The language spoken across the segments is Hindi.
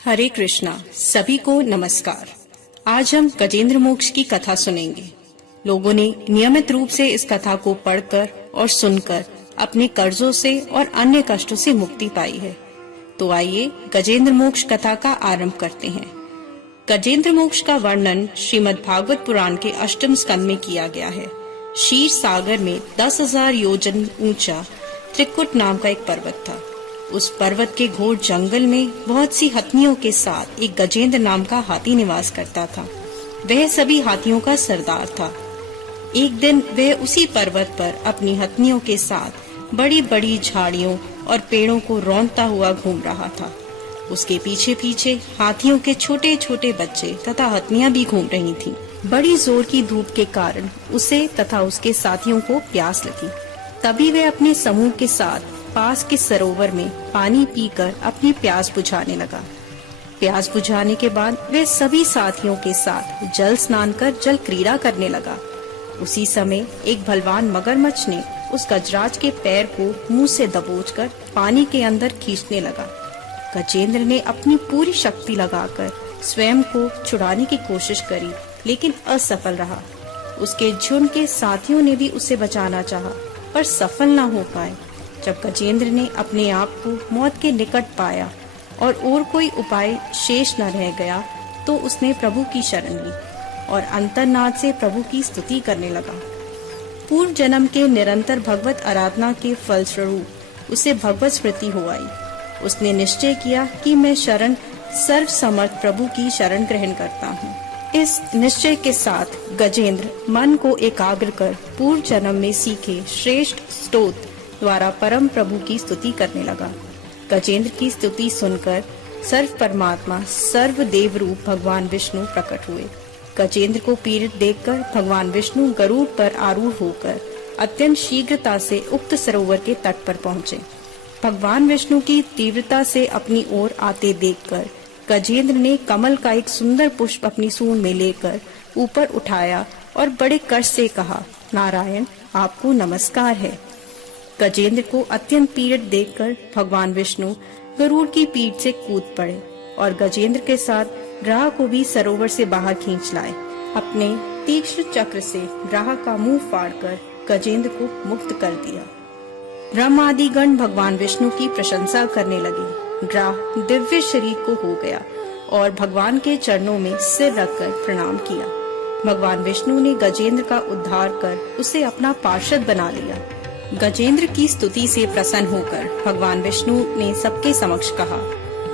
हरे कृष्णा। सभी को नमस्कार। आज हम गजेंद्र मोक्ष की कथा सुनेंगे। लोगों ने नियमित रूप से इस कथा को पढ़कर और सुनकर अपने कर्जों से और अन्य कष्टों से मुक्ति पाई है। तो आइए गजेंद्र मोक्ष कथा का आरंभ करते हैं। गजेंद्र मोक्ष का वर्णन श्रीमद् भागवत पुराण के 8वें स्कंद में किया गया है। क्षीर सागर में 10,000 योजन ऊंचा त्रिकुट नाम का एक पर्वत था। उस पर्वत के घोर जंगल में बहुत सी हथनियों के साथ एक गजेंद्र नाम का हाथी निवास करता था। वह सभी हाथियों का सरदार था। एक दिन वह उसी पर्वत पर अपनी हथनियों के साथ बड़ी बड़ी झाड़ियों और पेड़ों को रौंदता हुआ घूम रहा था। उसके पीछे पीछे हाथियों के छोटे छोटे बच्चे तथा हथनियां भी घूम रही थीं। बड़ी जोर की धूप के कारण उसे तथा उसके साथियों को प्यास लगी। तभी वह अपने समूह के साथ पास के सरोवर में पानी पीकर अपनी प्यास बुझाने लगा। प्यास बुझाने के बाद वह सभी साथियों के साथ जल स्नान कर जल क्रीड़ा करने लगा। उसी समय एक बलवान मगरमच्छ ने उस गजराज के पैर को मुंह से दबोचकर पानी के अंदर खींचने लगा। गजेंद्र ने अपनी पूरी शक्ति लगाकर स्वयं को छुड़ाने की कोशिश करी, लेकिन असफल रहा। उसके झुंड के साथियों ने भी उसे बचाना चाहा, पर सफल न हो पाए। जब गजेंद्र ने अपने आप को मौत के निकट पाया और कोई उपाय शेष न रह गया, तो उसने प्रभु की शरण ली और अंतर्नाद से प्रभु की स्तुति करने लगा। पूर्व जन्म के निरंतर भगवत आराधना के फलस्वरूप उसे भगवत स्मृति हो आई। उसने निश्चय किया कि मैं शरण सर्व समर्थ प्रभु की शरण ग्रहण करता हूँ। इस निश्चय के साथ गजेंद्र मन को एकाग्र कर पूर्व जन्म में सीखे श्रेष्ठ स्तोत्र द्वारा परम प्रभु की स्तुति करने लगा। गजेंद्र की स्तुति सुनकर सर्व परमात्मा सर्व देव रूप भगवान विष्णु प्रकट हुए। गजेंद्र को पीड़ित देखकर भगवान विष्णु गरुड़ पर आरूढ़ होकर अत्यंत शीघ्रता से उक्त सरोवर के तट पर पहुँचे। भगवान विष्णु की तीव्रता से अपनी ओर आते देखकर गजेंद्र ने कमल का एक सुंदर पुष्प अपनी सूंड में लेकर ऊपर उठाया और बड़े कष्ट से कहा, नारायण, आपको नमस्कार है। गजेंद्र को अत्यंत पीड़ित देखकर भगवान विष्णु गरुड़ की पीठ से कूद पड़े और गजेंद्र के साथ राह को भी सरोवर से बाहर खींच लाए। अपने तीक्ष्ण चक्र से राह का मुंह फाड़कर गजेंद्र को मुक्त कर दिया। ब्रह्म आदि गण भगवान विष्णु की प्रशंसा करने लगे। ग्राह दिव्य शरीर को हो गया और भगवान के चरणों में सिर रखकर प्रणाम किया। भगवान विष्णु ने गजेंद्र का उद्धार कर उसे अपना पार्षद बना लिया। गजेंद्र की स्तुति से प्रसन्न होकर भगवान विष्णु ने सबके समक्ष कहा,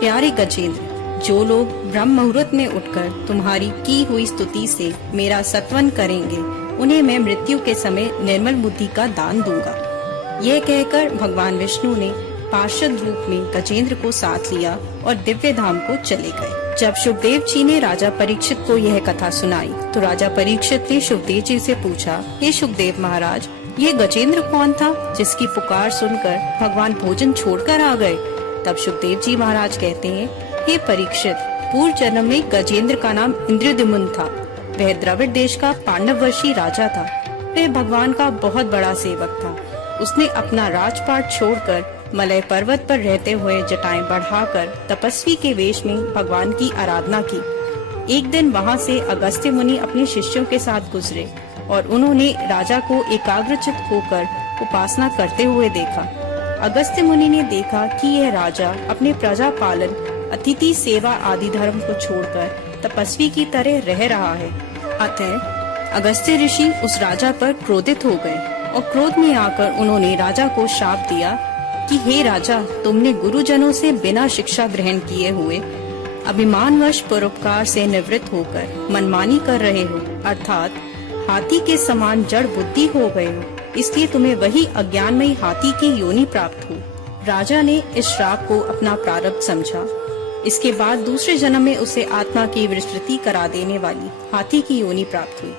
प्यारे गजेंद्र, जो लोग ब्रह्म मुहूर्त में उठकर तुम्हारी की हुई स्तुति से मेरा सत्वन करेंगे, उन्हें मैं मृत्यु के समय निर्मल बुद्धि का दान दूंगा। यह कहकर भगवान विष्णु ने पार्षद रूप में गजेंद्र को साथ लिया और दिव्य धाम को चले गए। जब शुकदेव जी ने राजा परीक्षित को यह कथा सुनाई, तो राजा परीक्षित ने शुकदेव जी से पूछा, हे शुकदेव महाराज, ये गजेंद्र कौन था जिसकी पुकार सुनकर भगवान भोजन छोड़कर आ गए? तब शुकदेव जी महाराज कहते हैं, हे परीक्षित, पूर्व जन्म में गजेंद्र का नाम इंद्रद्युम्न था। वह द्रविड़ देश का पांडववर्षी राजा था। वह भगवान का बहुत बड़ा सेवक था। उसने अपना राजपाट छोड़कर मलय पर्वत पर रहते हुए जटाएं बढ़ाकर तपस्वी के वेश में भगवान की आराधना की। एक दिन वहाँ से अगस्त्य मुनि अपने शिष्यों के साथ गुजरे और उन्होंने राजा को एकाग्रचित होकर उपासना करते हुए देखा। अगस्त्य मुनि ने देखा कि यह राजा अपने प्रजा पालन, अतिथि सेवा आदि धर्म को छोड़कर तपस्वी की तरह रह रहा है। अतः अगस्त्य ऋषि उस राजा पर क्रोधित हो गए और क्रोध में आकर उन्होंने राजा को शाप दिया कि हे राजा, तुमने गुरुजनों से बिना शिक्षा ग्रहण किए हुए अभिमानवश परोपकार से निवृत्त होकर मनमानी कर रहे हो, अर्थात हाथी के समान जड़ बुद्धि हो गए हो, इसलिए तुम्हें वही अज्ञानमयी हाथी की योनि प्राप्त हो। राजा ने इस श्राप को अपना प्रारब्ध समझा। इसके बाद दूसरे जन्म में उसे आत्मा की विस्तृति करा देने वाली हाथी की योनि प्राप्त हुई।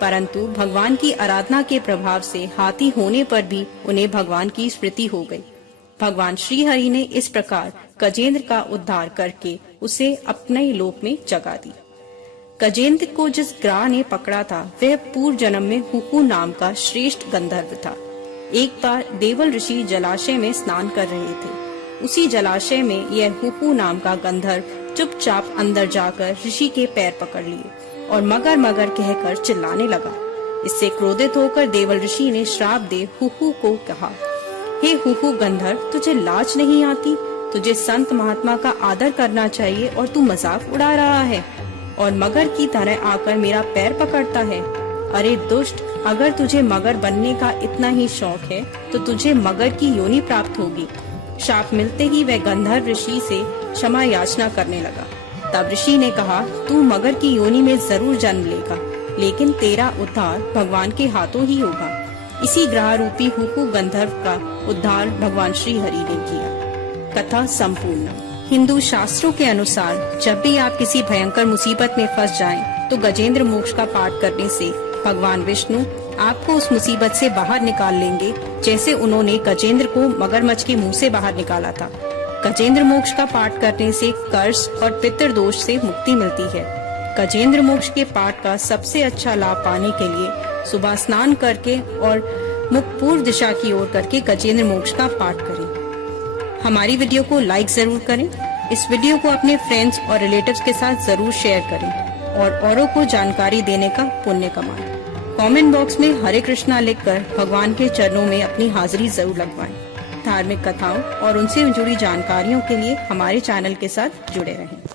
परंतु भगवान की आराधना के प्रभाव से हाथी होने पर भी उन्हें भगवान की स्मृति हो गई। भगवान श्री हरि ने इस प्रकार गजेंद्र का उद्धार करके उसे अपने लोक में जगा दी। गजेंद्र को जिस ग्राह ने पकड़ा था, वह पूर्व जन्म में हुहु नाम का श्रेष्ठ गंधर्व था। एक बार देवल ऋषि जलाशय में स्नान कर रहे थे। उसी जलाशय में यह हुहु नाम का गंधर्व चुपचाप अंदर जाकर ऋषि के पैर पकड़ लिए और मगर मगर कहकर चिल्लाने लगा। इससे क्रोधित होकर देवल ऋषि ने श्राप दे हुहु को कहा, हे हुहु गंधर्व, तुझे लाज नहीं आती? तुझे संत महात्मा का आदर करना चाहिए और तू मजाक उड़ा रहा है और मगर की तरह आकर मेरा पैर पकड़ता है। अरे दुष्ट, अगर तुझे मगर बनने का इतना ही शौक है तो तुझे मगर की योनि प्राप्त होगी। शाप मिलते ही वह गंधर्व ऋषि से क्षमा याचना करने लगा। तब ऋषि ने कहा, तू मगर की योनि में जरूर जन्म लेगा, लेकिन तेरा उद्धार भगवान के हाथों ही होगा। इसी ग्रह रूपी हुहु गंधर्व का उद्धार भगवान श्री हरि ने किया। कथा संपूर्ण। हिंदू शास्त्रों के अनुसार जब भी आप किसी भयंकर मुसीबत में फंस जाएं, तो गजेंद्र मोक्ष का पाठ करने से भगवान विष्णु आपको उस मुसीबत से बाहर निकाल लेंगे, जैसे उन्होंने गजेंद्र को मगरमच्छ के मुंह से बाहर निकाला था। गजेंद्र मोक्ष का पाठ करने से कर्ज और पितृदोष से मुक्ति मिलती है। गजेंद्र मोक्ष के पाठ का सबसे अच्छा लाभ पाने के लिए सुबह स्नान करके और मुख पूर्व दिशा की ओर करके गजेंद्र मोक्ष का पाठ करें। हमारी वीडियो को लाइक जरूर करें। इस वीडियो को अपने फ्रेंड्स और रिलेटिव्स के साथ जरूर शेयर करें और औरों को जानकारी देने का पुण्य कमाएं। कमेंट बॉक्स में हरे कृष्णा लिखकर भगवान के चरणों में अपनी हाजिरी जरूर लगवाएं। धार्मिक कथाओं और उनसे जुड़ी जानकारियों के लिए हमारे चैनल के साथ जुड़े रहें।